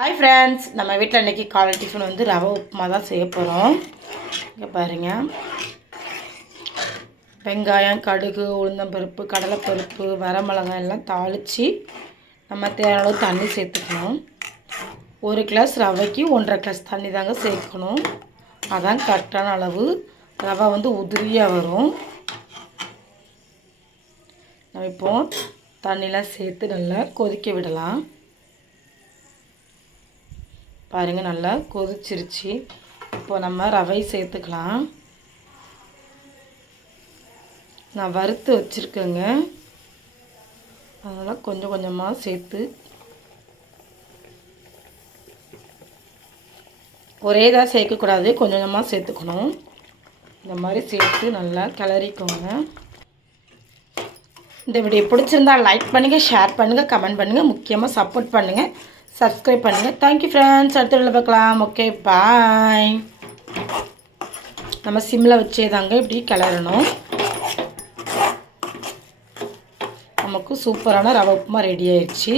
Hi friends நம்ம வீட்டில் இன்றைக்கி காலை டிஃபன் வந்து ரவை உப்புமா தான் செய்ய போகிறோம் இங்கே பாருங்க. வெங்காயம் கடுகு உளுந்தம்பருப்பு கடலைப்பருப்பு வரமிளகாய் எல்லாம் தாளித்து நம்ம தேவையான அளவு தண்ணி சேர்த்துக்கணும். ஒரு கிளாஸ் ரவைக்கு ஒன்றரை கிளாஸ் தண்ணி தாங்க சேர்க்கணும். அதான் கரெக்டான அளவு. ரவை வந்து உதிரியாக வரும். நம்ம இப்போ தண்ணிலாம் சேர்த்து நல்லா கொதிக்க விடலாம். பாருங்கள் நல்லா கொதிச்சிருச்சு. இப்போ நம்ம ரவை சேர்த்துக்கலாம். நான் வறுத்து வச்சுருக்கேங்க. அதெல்லாம் கொஞ்சம் கொஞ்சமாக சேர்த்து. ஒரே இதாக சேர்க்கக்கூடாது கொஞ்சம் கொஞ்சமாக சேர்த்துக்கணும். இந்த மாதிரி சேர்த்து நல்லா கிளறிக்கோங்க. இந்த வீடியோ பிடிச்சிருந்தா லைக் பண்ணுங்கள் ஷேர் பண்ணுங்கள் கமெண்ட் பண்ணுங்கள் முக்கியமாக சப்போர்ட் பண்ணுங்கள் சப்ஸ்கிரைப் பண்ணுங்கள் தேங்க்யூ ஃப்ரெண்ட்ஸ் அடுத்த வீடியோவில் பார்க்கலாம். ஓகே பாய் நம்ம சிம்மில் வச்சே தாங்க இப்படி கிளறணும். நமக்கு சூப்பரான ரவை உப்புமா ரெடி ஆயிடுச்சு.